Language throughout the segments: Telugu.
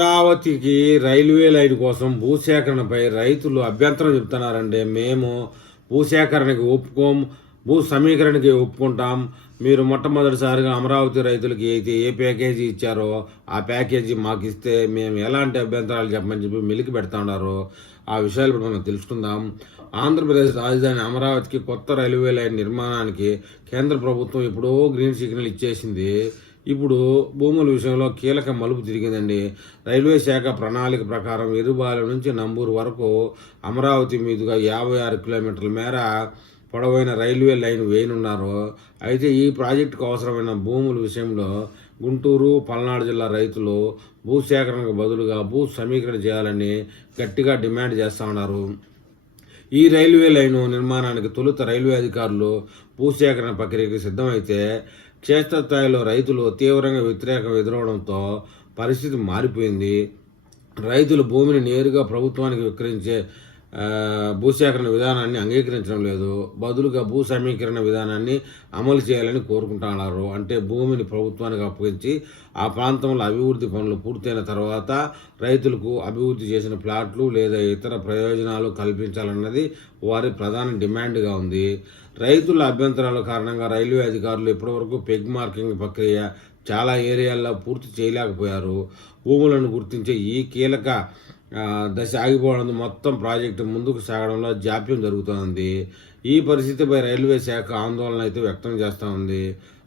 అమరావతికి రైల్వే లైన్ కోసం భూసేకరణపై రైతులు అభ్యంతరం చెప్తున్నారండి. మేము భూసేకరణకి ఒప్పుకోం, భూ సమీకరణకి ఒప్పుకుంటాం. మీరు మొట్టమొదటిసారిగా అమరావతి రైతులకి అయితే ఏ ప్యాకేజీ ఇచ్చారో ఆ ప్యాకేజీ మాకు ఇస్తే మేము ఎలాంటి అభ్యంతరాలు చెప్పమని చెప్పి మెలికి పెడతా ఉన్నారు. ఆ విషయాలు ఇప్పుడు మనం తెలుసుకుందాం. ఆంధ్రప్రదేశ్ రాజధాని అమరావతికి కొత్త రైల్వే లైన్ నిర్మాణానికి కేంద్ర ప్రభుత్వం ఎప్పుడో గ్రీన్ సిగ్నల్ ఇచ్చేసింది. ఇప్పుడు భూముల విషయంలో కీలక మలుపు తిరిగిందండి. రైల్వే శాఖ ప్రణాళిక ప్రకారం ఇరుబాల నుంచి నంబూరు వరకు అమరావతి మీదుగా 56 కిలోమీటర్ల మేర పొడవైన రైల్వే లైన్ వేయనున్నారు. అయితే ఈ ప్రాజెక్టుకు అవసరమైన భూముల విషయంలో గుంటూరు, పల్నాడు జిల్లా రైతులు భూసేకరణకు బదులుగా భూ సమీకరణ చేయాలని గట్టిగా డిమాండ్ చేస్తూ ఉన్నారు. ఈ రైల్వే లైను నిర్మాణానికి తొలుత రైల్వే అధికారులు భూసేకరణ ప్రక్రియకి సిద్ధమైతే క్షేత్రస్థాయిలో రైతులు తీవ్రంగా వ్యతిరేకం ఎదురవడంతో పరిస్థితి మారిపోయింది. రైతులు భూమిని నేరుగా ప్రభుత్వానికి విక్రయించే భూసేకరణ విధానాన్ని అంగీకరించడం లేదు. బదులుగా భూ సమీకరణ విధానాన్ని అమలు చేయాలని కోరుకుంటున్నారు. అంటే భూమిని ప్రభుత్వానికి అప్పగించి ఆ ప్రాంతంలో అభివృద్ధి పనులు పూర్తయిన తర్వాత రైతులకు అభివృద్ధి చేసిన ప్లాట్లు లేదా ఇతర ప్రయోజనాలు కల్పించాలన్నది వారి ప్రధాన డిమాండ్గా ఉంది. రైతుల అభ్యంతరాల కారణంగా రైల్వే అధికారులు ఇప్పటివరకు పెగ్ మార్కింగ్ ప్రక్రియ చాలా ఏరియాల్లో పూర్తి చేయలేకపోయారు. భూములను గుర్తించే ఈ కీలక దశ ఆగిపోవడంతో మొత్తం ప్రాజెక్టు ముందుకు సాగడంలో జాప్యం జరుగుతోంది. ఈ పరిస్థితిపై రైల్వే శాఖ ఆందోళన అయితే వ్యక్తం చేస్తూ ఉంది.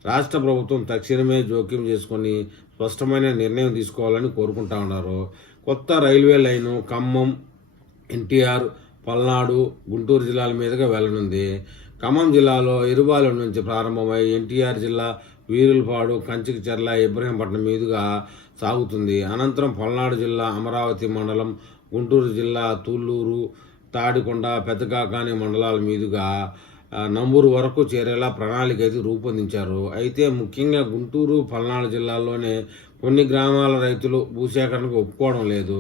రాష్ట్ర ప్రభుత్వం తక్షణమే జోక్యం చేసుకొని స్పష్టమైన నిర్ణయం తీసుకోవాలని కోరుకుంటా ఉన్నారు. కొత్త రైల్వే లైను ఖమ్మం, ఎన్టీఆర్, పల్నాడు, గుంటూరు జిల్లాల మీదుగా వెళ్లనుంది. ఖమ్మం జిల్లాలో ఇరుబాలెం నుంచి ప్రారంభమై ఎన్టీఆర్ జిల్లా వీరులపాడు, కంచికిచెర్ల, ఇబ్రహీంపట్నం మీదుగా సాగుతుంది. అనంతరం పల్నాడు జిల్లా అమరావతి మండలం, గుంటూరు జిల్లా తుళ్లూరు, తాడికొండ, పెద్దకాకాని మండలాల మీదుగా నంబూరు వరకు చేరేలా ప్రణాళిక అయితే రూపొందించారు. అయితే ముఖ్యంగా గుంటూరు, పల్నాడు జిల్లాల్లోనే కొన్ని గ్రామాల రైతులు భూసేకరణకు ఒప్పుకోవడం లేదు.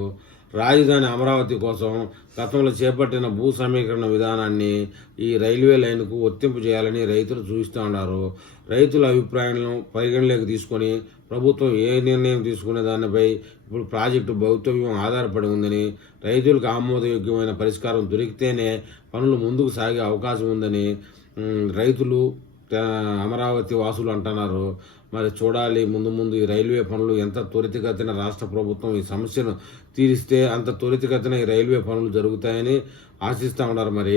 రాజధాని అమరావతి కోసం గతంలో చేపట్టిన భూ సమీకరణ విధానాన్ని ఈ రైల్వే లైన్కు వర్తింపు చేయాలని రైతులు చూస్తూ ఉన్నారు. రైతుల అభిప్రాయాలను పరిగణలోకి తీసుకొని ప్రభుత్వం ఏ నిర్ణయం తీసుకునే దానిపై ఇప్పుడు ప్రాజెక్టు భవితవ్యం ఆధారపడి ఉందని, రైతులకు ఆమోదయోగ్యమైన పరిష్కారం దొరికితేనే పనులు ముందుకు సాగే అవకాశం ఉందని రైతులు, అమరావతి వాసులు అంటున్నారు. మరి చూడాలి ముందు ముందు ఈ రైల్వే పనులు ఎంత త్వరితగతిన రాష్ట్ర ప్రభుత్వం ఈ సమస్యను తీరిస్తే అంత త్వరితగతిన ఈ రైల్వే పనులు జరుగుతాయని ఆశిస్తూ ఉన్నారు. మరి